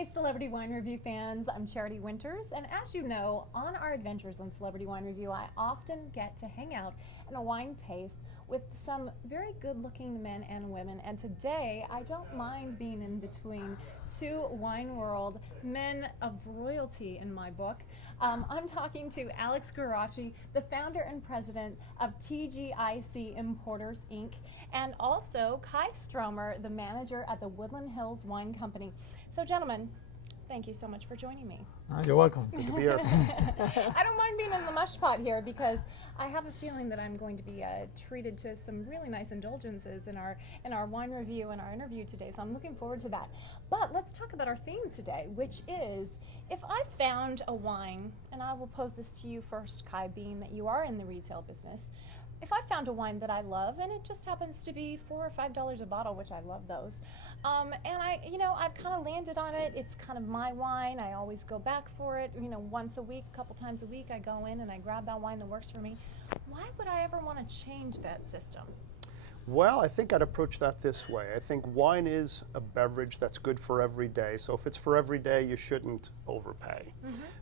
Hey, Celebrity Wine Review fans, I'm Charity Winters, and as you know, on our adventures on Celebrity Wine Review, I often get to hang out in a wine taste with some very good-looking men and women, and today I don't mind being in between two wine world men of royalty in my book. I'm talking to Alex Geraci, the founder and president of TGIC Importers, Inc., and also Kai Stromer, the manager at the Woodland Hills Wine Company. So, gentlemen, thank you so much for joining me. You're welcome. Good to be here. I don't mind being in the mush pot here because I have a feeling that I'm going to be treated to some really nice indulgences in our wine review and our interview today. So I'm looking forward to that. But let's talk about our theme today, which is if I found a wine, and I will pose this to you first, Kai, being that you are in the retail business. If I found a wine that I love, and it just happens to be $4 or $5 a bottle, which I love those, and I've kind of landed on it. It's kind of my wine. I always go back for it. Once a week, a couple times a week, I go in and I grab that wine that works for me. Why would I ever want to change that system? Well, I think I'd approach that this way. I think wine is a beverage that's good for every day. So if it's for every day, you shouldn't overpay.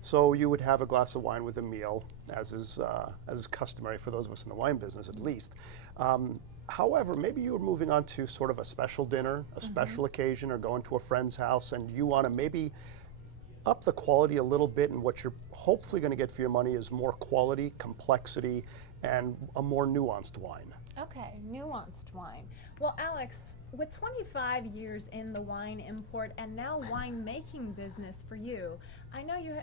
So you would have a glass of wine with a meal, as is customary for those of us in the wine business, at least. However, maybe you were moving on to sort of a special dinner, a special occasion, or going to a friend's house, and you want to maybe up the quality a little bit, and what you're hopefully going to get for your money is more quality, complexity, and a more nuanced wine. Okay, nuanced wine. Well, Alex, with 25 years in the wine import and now wine making business for you, I know you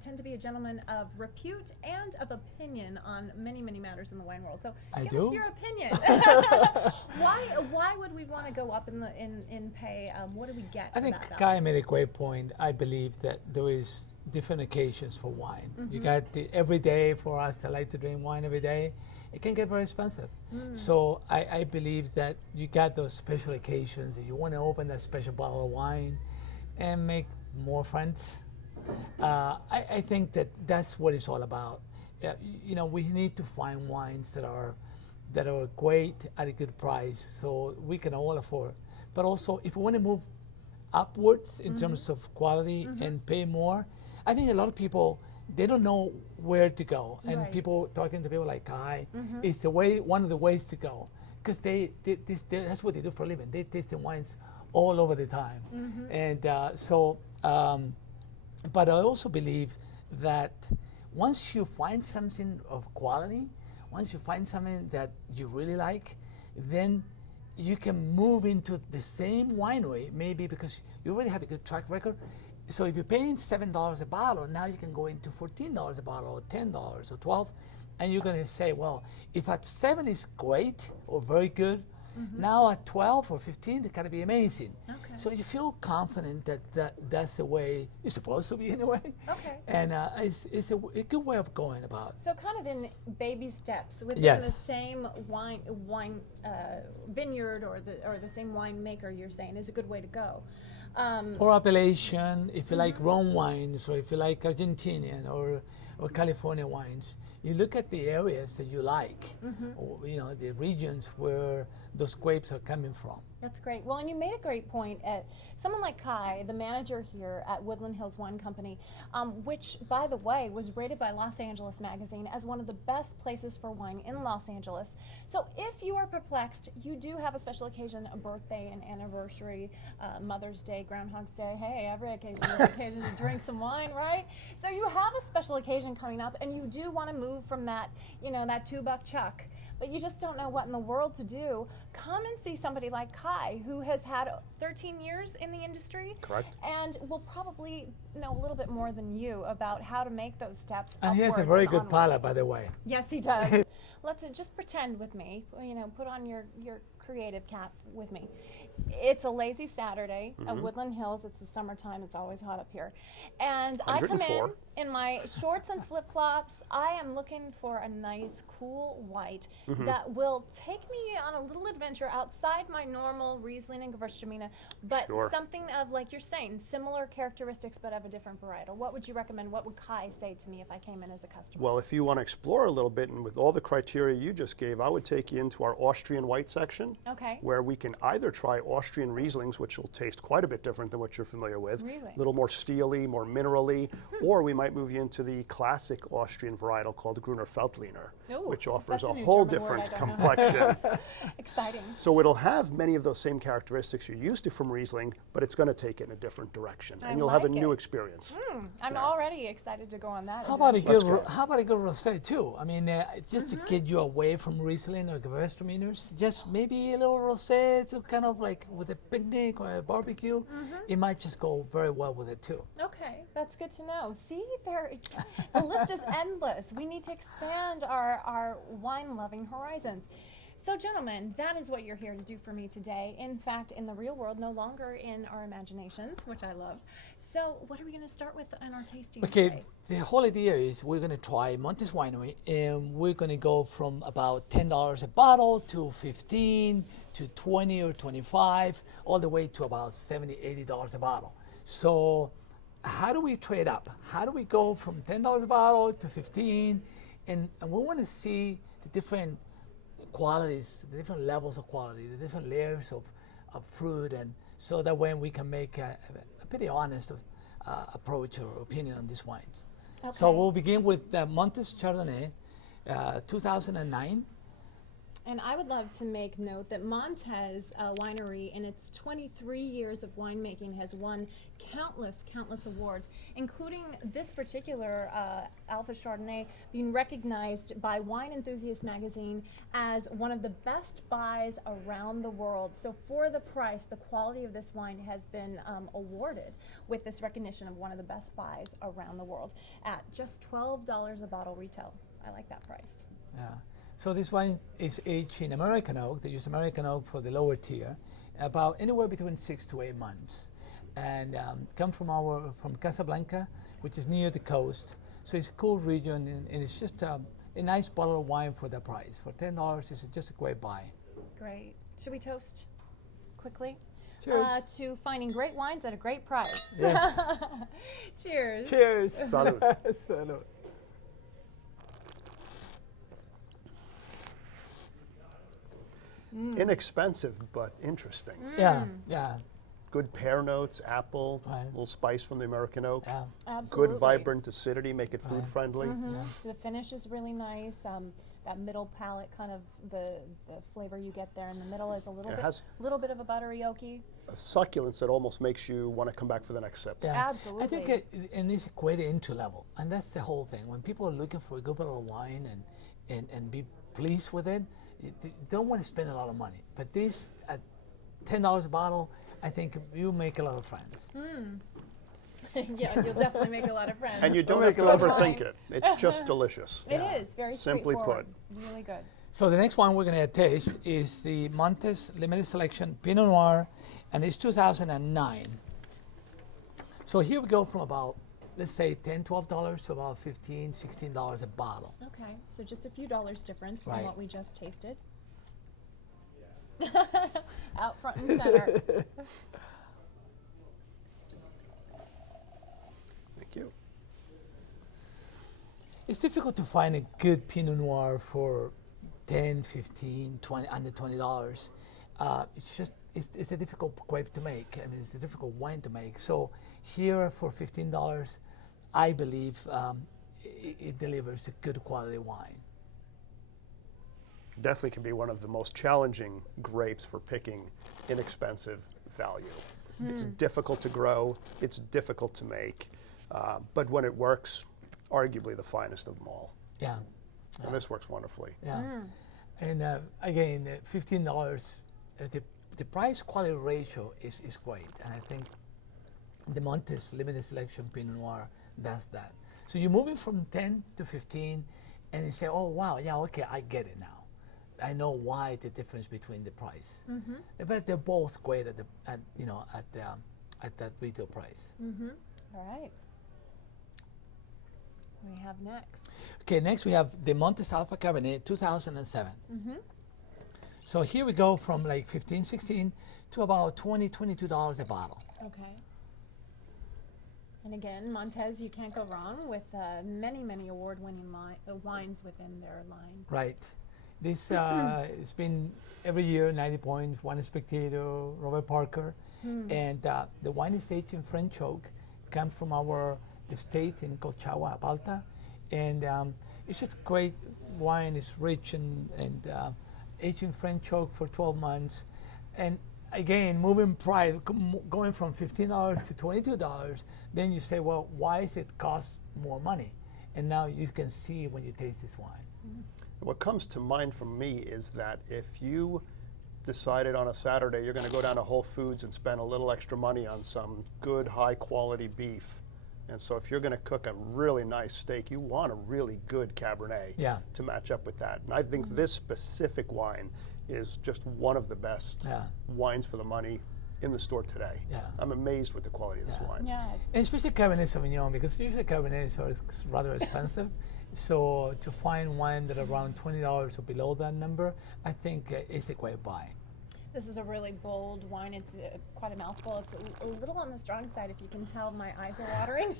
tend to be a gentleman of repute and of opinion on many, many matters in the wine world. So give us your opinion. Why would we want to go up in pay? What do we get? I think Kai made a great point. I believe that there is different occasions for wine. You got the everyday. For us that like to drink wine every day, it can get very expensive. So I believe that you got those special occasions. If you want to open that special bottle of wine and make more friends, I think that's what it's all about. We need to find wines that are great at a good price, so we can all afford. But also, if we want to move upwards in terms of quality and pay more, I think a lot of people, they don't know where to go, and people talking to people like Kai, it's one of the ways to go, because that's what they do for a living. They taste the wines all over the time, and but I also believe that once you find something of quality, once you find something that you really like, then you can move into the same winery, maybe because you already have a good track record. So if you're paying $7 a bottle, now you can go into $14 a bottle, or $10 or $12, and you're going to say, well, if at 7 is great or very good, now at 12 or 15, it's going to be amazing. Okay. So you feel confident that that's the way it's supposed to be anyway. Okay. And it's a good way of going about it. So kind of in baby steps within the same wine vineyard or the same winemaker, you're saying, is a good way to go. Or appellation, if you like Rome wines, or if you like Argentinian or California wines, you look at the areas that you like, or, the regions where those grapes are coming from. That's great. Well, and you made a great point at someone like Kai, the manager here at Woodland Hills Wine Company, which, by the way, was rated by Los Angeles Magazine as one of the best places for wine in Los Angeles. So if you are perplexed, you do have a special occasion, a birthday, an anniversary, Mother's Day, Groundhog's Day. Hey, every occasion is an occasion to drink some wine, right? So you have a special occasion coming up, and you do want to move from that, that $2 chuck, but you just don't know what in the world to do. Come and see somebody like Kai, who has had 13 years in the industry. Correct. And will probably know a little bit more than you about how to make those steps. And he has a very good palate, by the way. Yes, he does. Let's just pretend with me, put on your creative cap with me. It's a lazy Saturday at Woodland Hills. It's the summertime. It's always hot up here. And I come in my shorts and flip-flops. I am looking for a nice, cool white that will take me on a little adventure outside my normal Riesling and Gewürztraminer, but something of, like you're saying, similar characteristics but of a different varietal. What would you recommend? What would Kai say to me if I came in as a customer? Well, if you want to explore a little bit, and with all the criteria you just gave, I would take you into our Austrian white section. Okay. where we can either try Austrian Rieslings, which will taste quite a bit different than what you're familiar with, Really? a little more steely, more minerally, or we might move you into the classic Austrian varietal called Gruner Veltliner, Ooh, which offers that's a a new whole German word different I don't know. complexion. Exciting. So it'll have many of those same characteristics you're used to from Riesling, but it's going to take it in a different direction, I and you'll have a like new it. experience. I'm already excited to go on that. How about a Let's good go. how about a good rosé too? I mean, just to get you away from Riesling or Gewürztraminers, just maybe a little rosé, so kind of like with a picnic or a barbecue, it might just go very well with it too. Okay, that's good to know. See, the list is endless. We need to expand our wine-loving horizons. So, gentlemen, that is what you're here to do for me today. In fact, in the real world, no longer in our imaginations, which I love. So, what are we going to start with in our tasting Okay, today? the whole idea is we're going to try Montes Winery, and we're going to go from about $10 a bottle to 15 to 20 or 25, all the way to about $70, $80 a bottle. So, how do we trade up? How do we go from $10 a bottle to 15? And we want to see the different qualities, the different levels of quality, the different layers of fruit, and so that when we can make a pretty honest approach or opinion on these wines. So Okay. we'll begin with the Montes Chardonnay, 2009. And I would love to make note that Montez Winery, in its 23 years of winemaking, has won countless awards, including this particular Alpha Chardonnay being recognized by Wine Enthusiast magazine as one of the best buys around the world. So for the price, the quality of this wine has been awarded with this recognition of one of the best buys around the world at just $12 a bottle retail. I like that price. Yeah. So this wine is aged in American oak. They use American oak for the lower tier, about anywhere between 6 to 8 months, and come from Casablanca, which is near the coast. So it's a cool region, and it's just a nice bottle of wine for the price. For $10, it's just a great buy. Great. Should we toast quickly? Cheers. To finding great wines at a great price. Yes. Cheers. Cheers. Salud. Salud. Inexpensive, but interesting. Yeah, yeah, Good pear notes, apple, Right. little spice from the American oak. yeah. Absolutely. Good, vibrant acidity, make it food friendly. The finish is really nice. That middle palate, kind of the flavor you get there in the middle is a little It bit, has- little bit of a buttery oaky. A succulence that almost makes you want to come back for the next sip. Yeah. Absolutely. I think and it's equated into level, and that's the whole thing. When people are looking for a good bottle of wine and be pleased with it, you don't want to spend a lot of money. But this at $10 a bottle, I think you make a lot of friends. Yeah, you'll definitely make a lot of friends. And you don't make have to a lot of overthink wine. it. It's just delicious. It is very Simply straightforward. Really good. So the next one we're going to taste is the Montes Limited Selection Pinot Noir, and it's 2009. So here we go from about, let's say, $10, $12 to about $15, $16 a bottle. Okay, so just a few dollars difference from Right. what we just tasted. Out front and center. Thank you. It's difficult to find a good Pinot Noir for 10, 15, 20, under $20. It's a difficult grape to make. I mean, it's a difficult wine to make. So here for $15, I believe it delivers a good quality wine. Definitely can be one of the most challenging grapes for picking inexpensive value. It's difficult to grow, it's difficult to make, but when it works, arguably the finest of them all. Yeah, And this works wonderfully. yeah. And again, $15, the price quality ratio is great. And I think the Montes Limited Selection Pinot Noir does that. So you're moving from 10 to 15, and you say, oh, wow, yeah, okay, I get it now. I know why the difference between the price. But they're both great at that retail price. All right. What do we have next? Okay, next we have the Montes Alpha Cabernet 2007. So here we go from like 15, 16 to about $20, $22 a bottle. Okay. And again, Montez, you can't go wrong with many award-winning wines within their line. Right. This it's been every year 90 points, one spectator, Robert Parker, and the wine is aged in French oak. Comes from our estate in Colchagua, Apalta, and it's just great wine. It's rich and aged in French oak for 12 months, and again, moving price, going from $15 to $22, then you say, well, why is it cost more money? And now you can see when you taste this wine. What comes to mind for me is that if you decided on a Saturday you're going to go down to Whole Foods and spend a little extra money on some good, high-quality beef, and so if you're going to cook a really nice steak, you want a really good Cabernet to match up with that. And I think this specific wine is just one of the best wines for the money in the store today. I'm amazed with the quality of this wine. And especially Cabernet Sauvignon, because usually Cabernets are rather expensive. So to find wine that are around $20 or below that number, I think is a great buy. This is a really bold wine. It's quite a mouthful. It's a little on the strong side, if you can tell. My eyes are watering.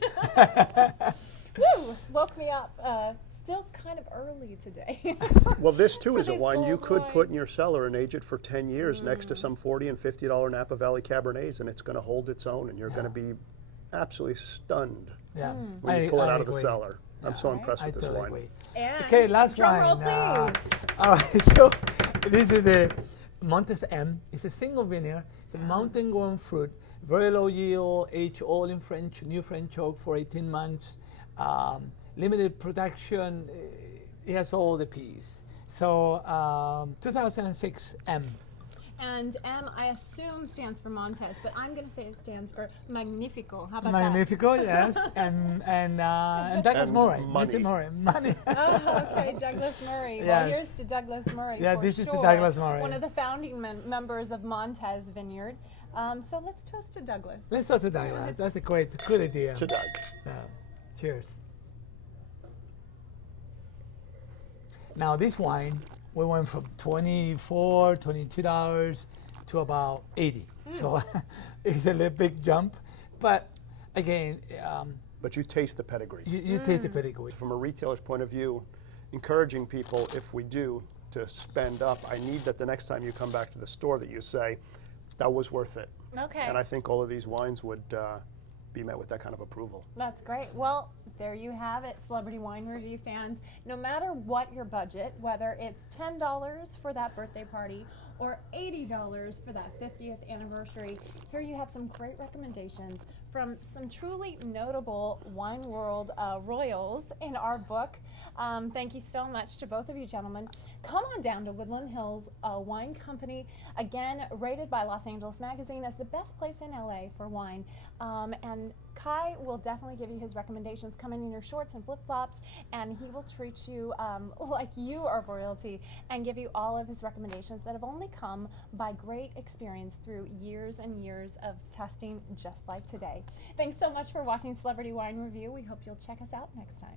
Woo! Woke me up. Still kind of early today. Well, this too is a these wine you bold could put in wines. your cellar and age it for 10 years next to some $40 and $50 Napa Valley Cabernets, and it's going to hold its own, and you're going to be absolutely stunned when you pull it out of the cellar. I'm so impressed with this totally wine. agree. And Okay, last drum roll, wine. please. All right, so this is the Montes M. It's a single vineyard. It's a mountain grown fruit, very low yield, aged all in French, new French oak for 18 months. Limited production. It has all the P's. So 2006 M. And M, I assume, stands for Montes, but I'm going to say it stands for Magnifico. How about Magnifico, yes, and Douglas And Murray, money. Mr. Murray, money. that? Oh, okay, Douglas Murray. Well, Yes. here's to Douglas Murray. Yeah, for this is to sure. Douglas Murray. One of the founding members of Montes Vineyard. So let's toast to Douglas. Let's go to Douglas. That's a good idea. To Doug. Cheers. Now this wine, we went from $22 to about $80. So it's a little big jump, but again, But you taste the pedigree. you taste the pedigree. From a retailer's point of view, encouraging people, if we do, to spend up, I need that the next time you come back to the store that you say, that was worth it. Okay. And I think all of these wines would be met with that kind of approval. That's great. Well, there you have it, Celebrity Wine Review fans. No matter what your budget, whether it's $10 for that birthday party or $80 for that 50th anniversary, here you have some great recommendations from some truly notable wine world royals in our book. Thank you so much to both of you gentlemen. Come on down to Woodland Hills Wine Company, again rated by Los Angeles Magazine as the best place in LA for wine. And Kai will definitely give you his recommendations. Come in your shorts and flip-flops, and he will treat you like you are royalty and give you all of his recommendations that have only come by great experience through years and years of testing just like today. Thanks so much for watching Celebrity Wine Review. We hope you'll check us out next time.